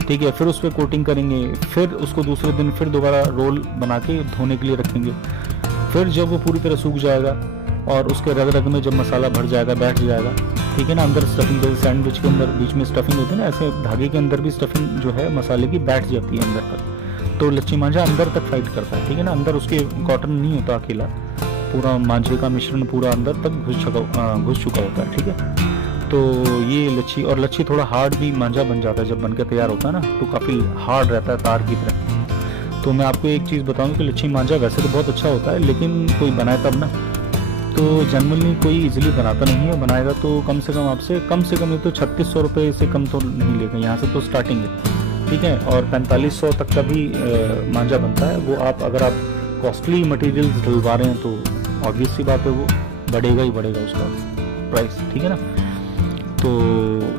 ठीक है, फिर उस पर कोटिंग करेंगे, फिर उसको दूसरे दिन फिर दोबारा रोल बना के धोने के लिए रखेंगे। फिर जब वो पूरी तरह सूख जाएगा और उसके रग रग में जब मसाला भर जाएगा, बैठ जाएगा, ठीक है ना, अंदर स्टफिंग, जैसे सैंडविच के अंदर बीच में स्टफिंग होती है ना, ऐसे धागे के अंदर भी स्टफिंग जो है मसाले की बैठ जाती है अंदर तक, तो लच्छी मांझा अंदर तक फाइट करता है, ठीक है ना, अंदर उसके कॉटन नहीं होता अकेला, पूरा मांझे का मिश्रण पूरा अंदर तक घुस चुका होता है, ठीक है। तो ये लच्छी, और लच्छी थोड़ा हार्ड भी मांझा बन जाता है जब बनकर तैयार होता है ना, तो काफ़ी हार्ड रहता है तार की तरह। तो मैं आपको एक चीज़ बताऊं कि लच्छी मांझा वैसे तो बहुत अच्छा होता है, लेकिन कोई बनाए तब ना, तो जनरली कोई इजीली बनाता नहीं है, बनाएगा तो कम से कम आपसे ये तो 3600 रुपये से कम तो नहीं लेगा, यहाँ से तो स्टार्टिंग है, ठीक है। और 4500 तक का भी मांझा बनता है, वो आप अगर आप कॉस्टली मटेरियल्स डलवा रहे हैं तो ऑब्वियस सी बात है वो बढ़ेगा ही बढ़ेगा उसका प्राइस, ठीक है ना। तो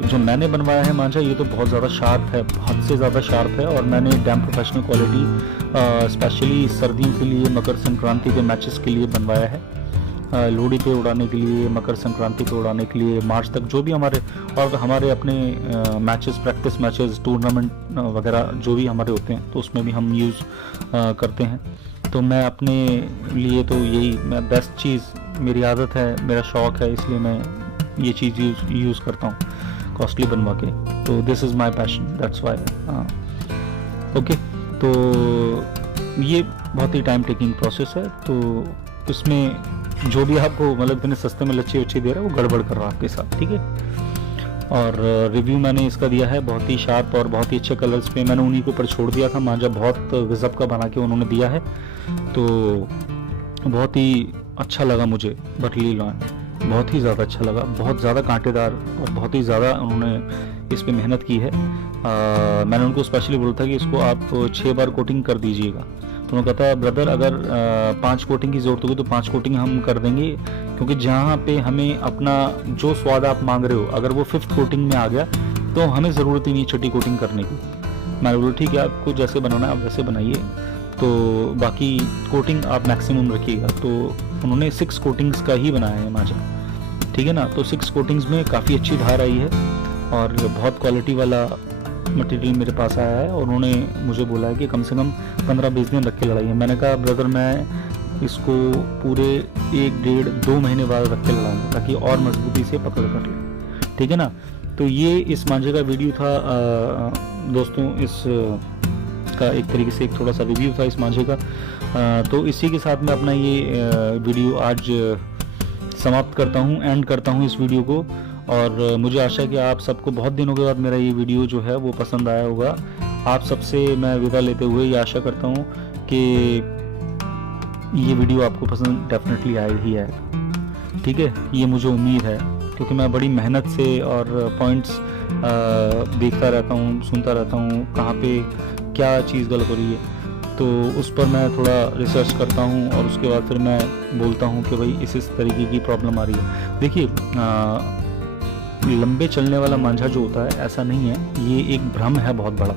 जो मैंने बनवाया है मांझा, ये तो बहुत ज़्यादा शार्प है, हद से ज़्यादा शार्प है, और मैंने डैम प्रोफेशनल क्वालिटी स्पेशली सर्दियों के लिए, मकर संक्रांति के मैचेस के लिए बनवाया है, लोहड़ी पे उड़ाने के लिए, मकर संक्रांति पे उड़ाने के लिए, मार्च तक जो भी हमारे अपने मैचेस, प्रैक्टिस मैचेस, टूर्नामेंट वगैरह जो भी हमारे होते हैं, तो उसमें भी हम यूज़ करते हैं। तो मैं अपने लिए तो यही, मैं बेस्ट चीज़, मेरी आदत है, मेरा शौक़ है, इसलिए मैं ये चीज़ यूज़ करता हूँ कॉस्टली बनवा के। तो this is my passion, that's why. Okay, तो ये बहुत ही टाइम टेकिंग प्रोसेस है, तो इसमें जो भी आपको मतलब इतने सस्ते में लच्छी वच्छी दे रहा है वो गड़बड़ कर रहा है आपके साथ, ठीक है। और रिव्यू मैंने इसका दिया है बहुत ही शार्प और बहुत ही अच्छे कलर्स पे, मैंने उन्हीं के ऊपर छोड़ दिया था, मांझा बहुत गजब का बना के उन्होंने दिया है, तो बहुत ही अच्छा लगा मुझे बटली लॉन, बहुत ही ज़्यादा अच्छा लगा, बहुत ज़्यादा कांटेदार और बहुत ही ज़्यादा उन्होंने इस पे मेहनत की है। मैंने उनको स्पेशली बोला था कि इसको आप 6 बार कोटिंग कर दीजिएगा, तो उन्होंने कहता ब्रदर अगर 5 कोटिंग की ज़रूरत होगी तो 5 कोटिंग हम कर देंगे, क्योंकि जहाँ पे हमें अपना जो स्वाद आप मांग रहे हो अगर वो 5th कोटिंग में आ गया तो हमें ज़रूरत ही नहीं 6ठी कोटिंग करने की। मैंने बोला ठीक है, आपको जैसे बनाना है आप वैसे बनाइए, तो बाकी कोटिंग आप मैक्सिमम रखिएगा। तो उन्होंने 6 कोटिंग्स का ही बनाया है मांझा, ठीक है ना। तो 6 कोटिंग्स में काफ़ी अच्छी धार आई है और बहुत क्वालिटी वाला मटेरियल मेरे पास आया है, और उन्होंने मुझे बोला है कि कम से कम 15-20 दिन रख के लड़ाइए। मैंने कहा ब्रदर मैं इसको पूरे 1-1.5-2 महीने बाद रख के लड़ाऊंगा ताकि और मजबूती से पकड़ कर ले, ठीक है ना। तो ये इस मांझे का वीडियो था दोस्तों, इस का एक तरीके से एक थोड़ा सा रिव्यू था इस मांझे का। तो इसी के साथ मैं अपना ये वीडियो आज समाप्त करता हूँ, एंड करता हूँ इस वीडियो को। और मुझे आशा है कि आप सबको बहुत दिनों के बाद मेरा ये वीडियो जो है वो पसंद आया होगा। आप सबसे मैं विदा लेते हुए ये आशा करता हूँ कि ये वीडियो आपको पसंद डेफिनेटली आए ही आएगा, ठीक है, ये मुझे उम्मीद है, क्योंकि मैं बड़ी मेहनत से और पॉइंट्स देखता रहता हूँ, सुनता रहता हूँ कहाँ पे क्या चीज़ गलत हो रही है, तो उस पर मैं थोड़ा रिसर्च करता हूँ और उसके बाद फिर मैं बोलता हूँ कि भाई इस तरीके की प्रॉब्लम आ रही है। देखिए लंबे चलने वाला मांझा जो होता है ऐसा नहीं है, ये एक भ्रम है बहुत बड़ा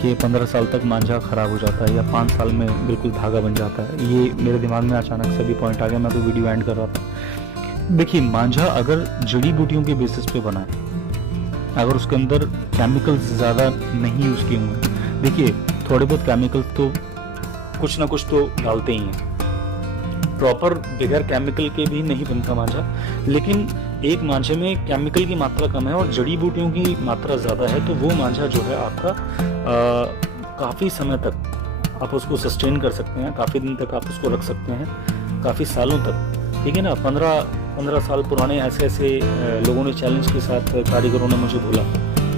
कि 15 साल तक मांझा ख़राब हो जाता है या 5 साल में बिल्कुल धागा बन जाता है। ये मेरे दिमाग में अचानक से भी पॉइंट आ गया, मैं तो वीडियो एंड कर रहा था। देखिए मांझा अगर जड़ी बूटियों के बेसिस पे बना है, अगर उसके अंदर केमिकल्स ज़्यादा नहीं यूज़ किए हुए हैं, देखिए थोड़े बहुत केमिकल्स तो कुछ ना कुछ तो डालते ही हैं, प्रॉपर बगैर केमिकल के भी नहीं बनता मांझा, लेकिन एक मांझे में केमिकल की मात्रा कम है और जड़ी बूटियों की मात्रा ज़्यादा है, तो वो मांझा जो है आपका काफ़ी समय तक आप उसको सस्टेन कर सकते हैं, काफ़ी दिन तक आप उसको रख सकते हैं, काफ़ी सालों तक, ठीक है ना। 15 साल पुराने ऐसे लोगों ने चैलेंज के साथ कारीगरों ने मुझे बोला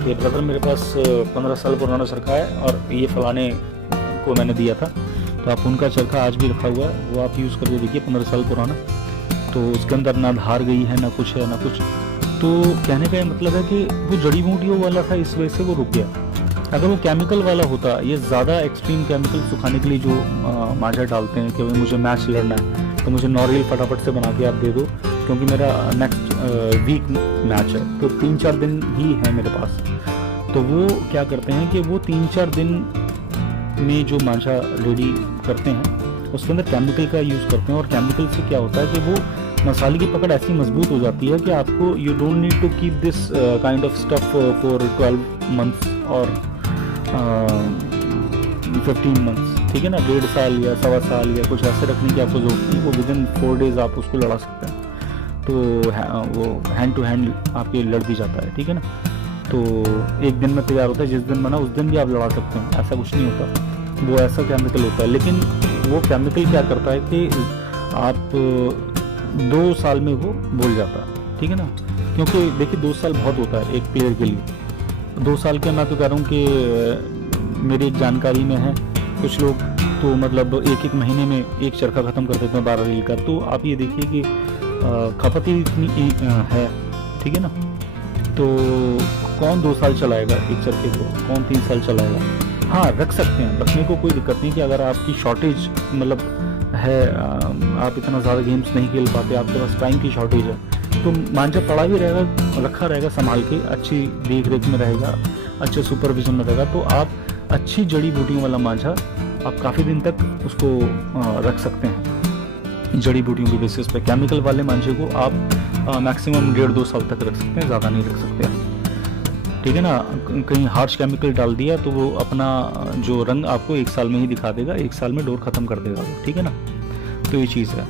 कि ब्रदर मेरे पास 15 साल पुराना चरखा है और ये फलाने को मैंने दिया था, तो आप उनका चरखा आज भी रखा हुआ है, वो आप यूज़ करके देखिए 15 साल पुराना, तो उसके अंदर ना धार गई है ना कुछ है ना कुछ। तो कहने का ये मतलब है कि वो जड़ी बूटियों वाला था, इस वजह से वो रुक गया। अगर वो केमिकल वाला होता, ये ज़्यादा एक्सट्रीम केमिकल सुखाने के लिए जो मांझा डालते हैं कि भाई मुझे मैच लड़ना है तो मुझे नॉरियल फटाफट से बना के आप दे दो, क्योंकि मेरा नेक्स्ट वीक मैच है, तो 3-4 दिन ही है मेरे पास। तो वो क्या करते हैं कि वो 3-4 दिन में जो मांझा रेडी करते हैं उसके अंदर केमिकल का यूज़ करते हैं, और केमिकल से क्या होता है कि वो मसाले की पकड़ ऐसी मजबूत हो जाती है कि आपको you don't need to keep this kind of stuff for 12 months और 15 मंथ्स, ठीक है ना, 1.5 साल या 1.25 साल या कुछ ऐसे रखने की आपको जरूरत नहीं। वो विद इन 4 डेज आप उसको लड़ा सकते हैं, तो वो हैंड टू हैंड आपके लड़ भी जाता है, ठीक है ना। तो एक दिन में तैयार होता है, जिस दिन बना उस दिन भी आप लड़ा सकते हैं, ऐसा कुछ नहीं होता, वो ऐसा केमिकल होता है। लेकिन वो केमिकल क्या करता है कि आप 2 साल में वो भूल जाता है, ठीक है ना, क्योंकि देखिए 2 साल बहुत होता है एक प्लेयर के लिए। 2 साल के मैं तो कह रहा हूँ कि मेरी एक जानकारी में है, कुछ लोग तो मतलब एक महीने में एक चरखा ख़त्म कर देते हैं 12 रील का। तो आप ये देखिए कि खपत ही इतनी है, ठीक है ना। तो कौन 2 साल चलाएगा एक चरखे को, कौन 3 साल चलाएगा। हाँ, रख सकते हैं, रखने को कोई दिक्कत नहीं कि अगर आपकी शॉर्टेज मतलब है, आप इतना ज़्यादा गेम्स नहीं खेल पाते, आपके पास टाइम की शॉर्टेज है, तो मांझा पड़ा भी रहेगा, रखा रहेगा संभाल के, अच्छी देख रेख में रहेगा, अच्छे सुपरविजन में रहेगा, तो आप अच्छी जड़ी बूटियों वाला मांझा आप काफ़ी दिन तक उसको रख सकते हैं जड़ी बूटियों के बेसिस पे। केमिकल वाले मांझे को आप मैक्सिमम 1.5-2 साल तक रख सकते हैं, ज़्यादा नहीं रख सकते हैं, ठीक है ना। कहीं हार्श केमिकल डाल दिया तो वो अपना जो रंग आपको 1 साल में ही दिखा देगा, 1 साल में डोर ख़त्म कर देगा वो, ठीक है ना। तो ये चीज़ है।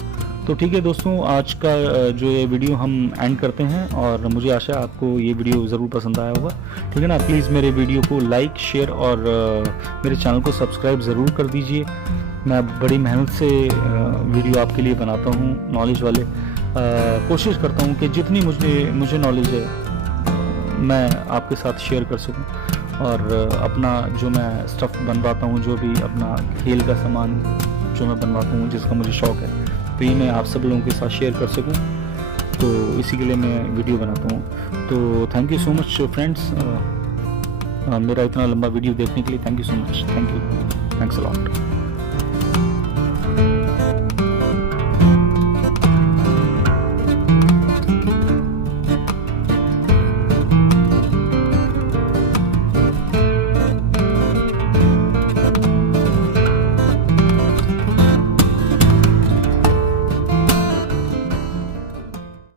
तो ठीक है दोस्तों, आज का जो ये वीडियो हम एंड करते हैं, और मुझे आशा है आपको ये वीडियो ज़रूर पसंद आया होगा, ठीक है ना। प्लीज़ मेरे वीडियो को लाइक, शेयर और मेरे चैनल को सब्सक्राइब ज़रूर कर दीजिए। मैं बड़ी मेहनत से वीडियो आपके लिए बनाता हूँ, नॉलेज वाले। कोशिश करता हूँ कि जितनी मुझे नॉलेज है मैं आपके साथ शेयर कर सकूँ, और अपना जो मैं स्टफ़ बनवाता हूँ, जो भी अपना खेल का सामान जो मैं बनवाता हूँ, जिसका मुझे शौक़ है, तो ये मैं आप सब लोगों के साथ शेयर कर सकूं, तो इसी के लिए मैं वीडियो बनाता हूँ। तो thank you so much friends, मेरा इतना लंबा वीडियो देखने के लिए thank you so much, thanks a lot.